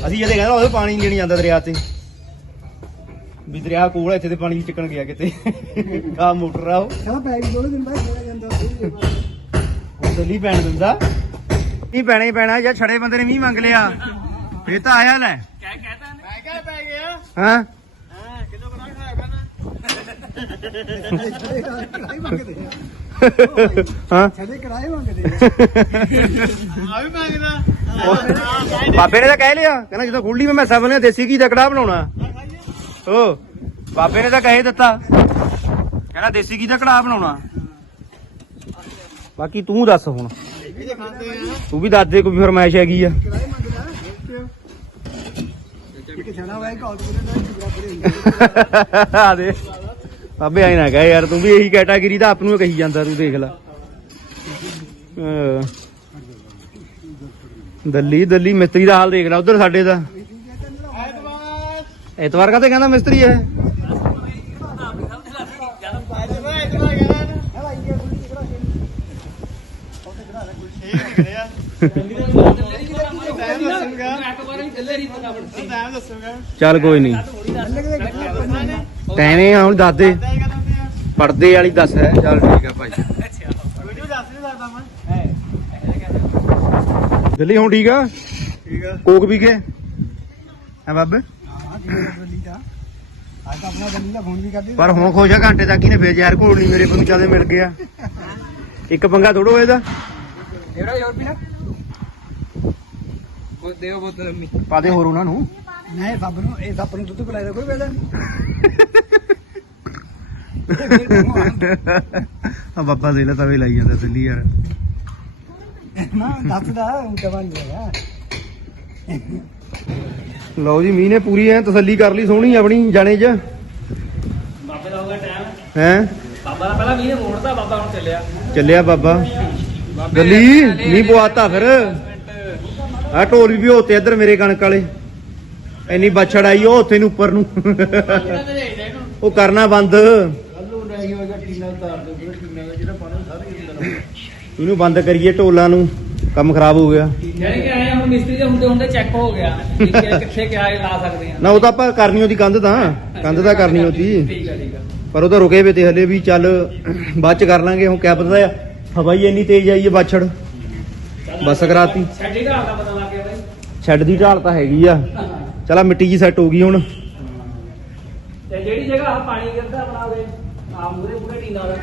ਅਸੀਂ ਜਦੇ ਕਹਿੰਦਾ ਉਹਦੇ ਪਾਣੀ ਲੈਣ ਜਾਂਦਾ ਦਰਿਆ ਤੇ। ਵੀ ਦਰਿਆ ਕੋਲ ਇੱਥੇ ਤੇ ਪਾਣੀ ਚੱਕਣ ਗਿਆ ਕਿਤੇ। ਆ ਮੋਟਰ ਆ ਉਹ। ਸਾਲਾ ਪੈਗ ਦੋਲੇ ਦਿਨ ਬਾਅਦ ਜਾਂਦਾ। ਸੀ ਪੈਣ ਦਿੰਦਾ। ਨਹੀਂ ਪੈਣਾ ਹੀ ਪੈਣਾ, ਜਾਂ ਛੜੇ ਬੰਦੇ ਨੇ ਮੀਂਹ ਮੰਗ ਲਿਆ। ਇਹ ਤਾਂ ਆਇਆ ਲੈ। ਮੈਂ ਕਿਹਾ ਪੈ ਗਿਆ ਹਾਂ? ਹਾਂ? ਕਿਲੋ ਬਣਾ ਖਾਇਆ ਹਾਂ ਛੜੇ ਕੜਾਈ ਮੰਗਦੇ ਆ ਵੀ ਮੰਗਦਾ ਬਾਬੇ ਨੇ ਤਾਂ ਕਹਿ ਲਿਆ, ਕਹਿੰਦਾ ਜਦੋਂ ਖੁੱਲੀ ਮੈਂ ਮੈਸਾ ਬਣਿਆ ਦੇਸੀ ਘੀ ਦਾ ਕੜਾਹ ਬਣਾਉਣਾ। ਓ, ਬਾਬੇ ਨੇ ਤਾਂ ਕਹਿ ਦਿੱਤਾ। ਕਹਿੰਦਾ ਦੇਸੀ ਘੀ ਦਾ ਕੜਾਹ ਬਣਾਉਣਾ। ਬਾਕੀ ਤੂੰ ਦੱਸ ਹੁਣ। ਤੂੰ ਵੀ ਦੱਸ ਦੇ ਕੋਈ ਫਰਮਾਇਸ਼ ਹੈਗੀ ਆ। ਆ ਦੇ। ਬਾਬੇ ਆਈ ਨਾ ਕਹੇ ਯਾਰ, ਤੂੰ ਵੀ ਇਹੀ ਕੈਟਾਗਰੀ ਦਾ ਆਪ ਨੂੰ ਕਹੀ ਜਾਂਦਾ, ਤੂੰ ਦੇਖ ਲੈ। ਅਹ। ਦੱਲੀ ਦੱਲੀ ਮਿਸਤਰੀ ਦਾ ਹਾਲ ਦੇਖ ਲੈ, ਉਧਰ ਸਾਡੇ ਦਾ। ਐਤਵਾਰ ਐਤਵਾਰ ਕਾ ਤੇ ਕਹਿੰਦਾ ਮਿਸਤਰੀ ਹੈ ਐਤਵਾਰ ਐਤਵਾਰ ਗਿਆ ਨਾ ਹਲਾ ਇਹ ਗੁੱਲੀ ਕਿਹੜਾ ਠੀਕ ਨਿਕਲਿਆ ਟਾਈਮ ਦੱਸੂਗਾ ਟਾਈਮ ਦੱਸੂਗਾ ਚੱਲ ਕੋਈ ਨਹੀਂ। ਟੈਵੇਂ ਹੁਣ ਦੱਸ ਪਰਦੇ ਵਾਲੀ ਦੱਸ ਹੈ। ਚੱਲ ਠੀਕ ਆ ਭਾਈ। ਵੀਡੀਓ ਦੱਸ ਨਹੀਂ ਸਕਦਾ ਮੈਂ ਦਿੱਲੀ ਹੁਣ ਠੀਕ ਆ? ਠੀਕ ਆ ਕੋਕ ਵੀ ਕੇ? ਹੈ ਬਾਬੇ? ਹਾਂ ਜੀ ਗੁੱਲੀ ਦਾ ਅੱਜ ਆਪਣਾ ਗੱਲੀ ਦਾ ਫੋਨ ਵੀ ਕਰਦੇ ਪਰ ਹੁਣ ਖੋਜਾ ਘੰਟੇ ਤੱਕ ਹੀ ਨੇ ਫੇਰ ਜ਼ਹਿਰ ਘੋਲ ਨਹੀਂ ਮੇਰੇ ਕੋਲ ਚਾਦੇ ਮਿਲ ਗਿਆ ਇੱਕ ਪੰਗਾ ਥੋੜੋ ਇਹਦਾ। ਇਹੜਾ ਹੋਰ ਪੀਣਾ ਦੇਓ ਬੋਤਲ ਅੰਮੀ ਪਾ ਦੇ ਹੋਰ ਉਹਨਾਂ ਨੂੰ। ਨਹੀਂ ਸੱਪ ਨੂੰ ਇਹ ਸੱਪ ਨੂੰ ਦੁੱਧ ਪਿਲਾਏ ਦਾ ਕੋਈ ਵੇਲਾ ਆ ਬਾਬਾ ਦੇ ਲਾ ਤਵੇ ਲਾਈ ਜਾਂਦਾ ਦਿੱਲੀ ਯਾਰ। ਨਹੀਂ ਨਾ ਦੱਸਦਾ ਉਂਟਾ ਬਣ ਗਿਆ। ਲਓ ਜੀ ਮੀਂਹ ਨੇ ਪੂਰੀ ਐ ਤਸੱਲੀ ਕਰ ਲਈ ਸੋਹਣੀ ਆਪਣੀ ਜਾਣੇ 'ਚ। ਬਾਬੇ ਦਾ ਹੋ ਗਿਆ ਟਾਈਮ ਹੈ? ਬਾਬਾ ਦਾ ਪਹਿਲਾਂ ਮੀਂਹ ਮੋੜਦਾ ਬਾਬਾ ਹੁਣ ਚੱਲਿਆ। ਚੱਲਿਆ ਬਾਬਾ। ਦਿੱਲੀ ਮੀਂਹ ਪਵਾਤਾ ਫਿਰ। ਆ ਢੋਲ ਵੀ ਭਿਓਤੇ ਇੱਧਰ ਮੇਰੇ ਕਣਕ ਵਾਲੇ। ਇੰਨੀ ਬਛੜ ਆਈ ਉਹ ਉੱਥੇ ਨੂੰ ਉੱਪਰ ਨੂੰ। ਉਹ ਕਰਨਾ ਬੰਦ। ਇਹਨੂੰ ਬੰਦ ਕਰੀਏ ਢੋਲਾਂ ਨੂੰ ਕੰਮ ਖਰਾਬ ਹੋ ਗਿਆ। ਯਾਨੀ ਕਿ ਆਏ ਹੁਣ ਮਿਸਤਰੀ ਦੇ ਹੁੰਦੇ ਹੁੰਦੇ ਚੈੱਕ ਹੋ ਗਿਆ। ਕਿ- ਕਿੱਥੇ ਕਿਆ ਇਹ ਲਾ ਸਕਦੇ ਆ। ਨਾ ਉਹ ਤਾਂ ਆਪਾਂ ਕਰਨੀ ਉਹਦੀ ਕੰਧ ਤਾਂ। ਕੰਧ ਤਾਂ ਕਰਨੀ ਉਹਦੀ। ਠੀਕ ਆ ਠੀਕ ਆ ਪਰ ਉਹ ਤਾਂ ਰੁਕੇ ਵੇ ਤੇ ਹਲੇ ਵੀ ਚੱਲ ਬਾਅਦ ਚ ਕਰ ਲਾਂਗੇ। ਹੁਣ ਕਿਆ ਪਤਾ ਆ ਹਵਾ ਹੀ ਇੰਨੀ ਤੇਜ਼ ਆਈ ਹੈ ਬਾਛੜ। ਬਸ ਕਰਾਤੀ। ਛੱਡੀ ਦਾ ਦਾ ਪਤਾ ਲੱਗ ਗਿਆ ਬਾਈ। ਛੱਡ ਦੀ ਢਾਲ ਤਾਂ ਹੈਗੀ ਆ। ਚਲਾ ਮਿੱਟੀ ਜੀ ਸੈੱਟ ਹੋ ਗਈ ਹੁਣ। ਤੇ ਜਿਹੜੀ ਜਗ੍ਹਾ ਆ ਪਾਣੀ ਗਿਰਦਾ ਆਪਣਾ ਉਹਦੇ ਆ ਮੂਰੇ ਪੂਰੇ ਟੀਨਾ ਦਾ।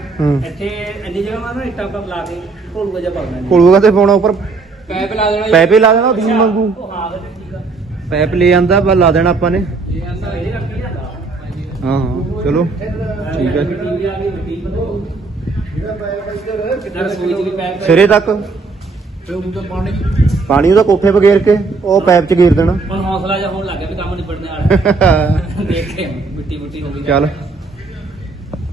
ਇੱਥੇ ਇੰਨੀ ਜਗ੍ਹਾ ਮਾਰਨਾ ਇੱਟਾਂ ਪਰ ਲਾ ਕੇ ਢੋਲੂਗਾ ਜਿਹਾ ਪਾਉਣਾ ਕੋਲੂਗਾ ਤੇ ਪਾਉਣਾ ਉੱਪਰ। ਪੈਪ ਲਾ ਦੇਣਾ ਪੈਪੇ ਲਾ ਦੇਣਾ ਦੀਨ ਆ। ਪੈਪ ਲੈ ਆਂਦਾ ਬਸ ਲਾ ਦੇਣਾ ਆਪਾਂ ਨੇ। ਹਾਂ ਹਾਂ ਚਲੋ। ਠੀਕ ਹੈ ਮਿੱਟੀ ਵੀ ਪਾਣੀ ਉਹਦਾ ਕੋਠੇ ਪੇ ਗੇਰ ਕੇ ਉਹ ਪੈਪ ਚ ਗੇਰ ਦੇਣਾ। ਹੁਣ ਹੌਸਲਾ ਜਿਹਾ ਹੋਣ ਲੱਗ ਗਿਆ ਵੀ ਕੰਮ ਨਿਬੜਨੇ ਵਾਲਾ। ਦੇਖ ਕੇ ਮਿੱਟੀ ਮੁੱਟੀ ਹੋ ਗਈ। ਚੱਲ।